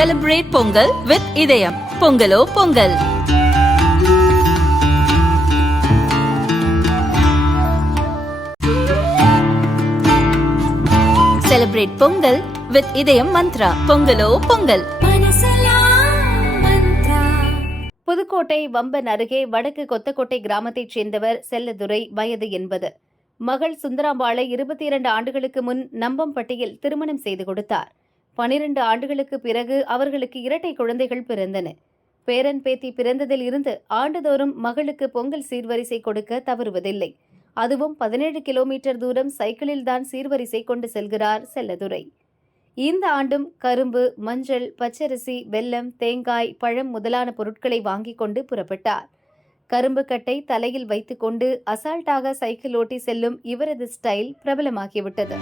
Celebrate Pongal with இதயம். பொங்கலோ Pongal. Celebrate Pongal with இதயம் மந்த்ரா. பொங்கலோ பொங்கல். புதுக்கோட்டை வம்பன் அருகே வடக்கு கொத்தக்கோட்டை கிராமத்தைச் சேர்ந்தவர் செல்லதுரை, வயது 80. மகள் சுந்தராம்பாளை 22 ஆண்டுகளுக்கு முன் நம்பம்பட்டியில் திருமணம் செய்து கொடுத்தார். 12 ஆண்டுகளுக்கு பிறகு அவர்களுக்கு இரட்டை குழந்தைகள் பிறந்தன. பேரன் பேத்தி பிறந்ததில் இருந்து ஆண்டுதோறும் மகளுக்கு பொங்கல் சீர்வரிசை கொடுக்க தவறுவதில்லை. அதுவும் 17 கிலோமீட்டர் தூரம் சைக்கிளில்தான் சீர்வரிசை கொண்டு செல்கிறார் செல்லதுரை. இந்த ஆண்டும் கரும்பு, மஞ்சள், பச்சரிசி, வெல்லம், தேங்காய், பழம் முதலான பொருட்களை வாங்கிக் கொண்டு புறப்பட்டார். கரும்பு கட்டை தலையில் வைத்துக் கொண்டு அசால்ட்டாக சைக்கிள் ஓட்டி செல்லும் இவரது ஸ்டைல் பிரபலமாகிவிட்டது.